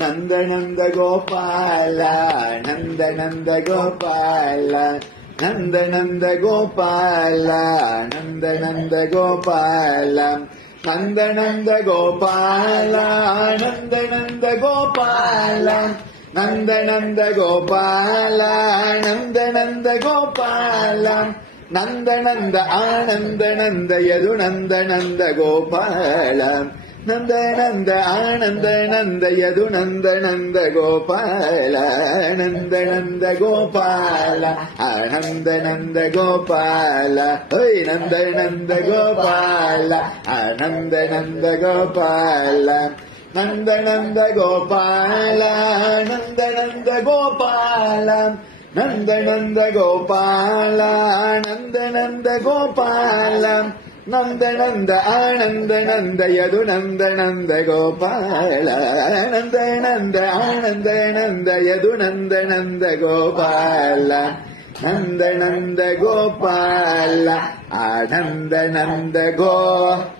நந்த நந்த கோபால நந்த நந்த கோபால நந்த நந்த கோபால நந்த நந்த கோபால நந்த நந்த கோபால நந்த நந்த கோபால நந்த நந்த கோபால நந்த நந்த கோபால நந்த நந்த ஆனந்த நந்த யது நந்த நந்த கோபால நந்த நந்த ஆனந்த நந்த யது நந்த நந்த கோபால நந்த நந்த கோபால ஆனந்த நந்த கோபால ஓய் நந்த நந்த கோபால ஆனந்த நந்த கோபால நந்த நந்த கோபால நந்த நந்த கோபால நந்த நந்த கோபால நந்த நந்த கோபால நந்த நந்த ஆனந்த நந்த யது நந்த நந்த கோபால நந்த நந்த ஆனந்த நந்த யது நந்த நந்த கோபால நந்த நந்த கோபால ஆனந்த நந்த கோபால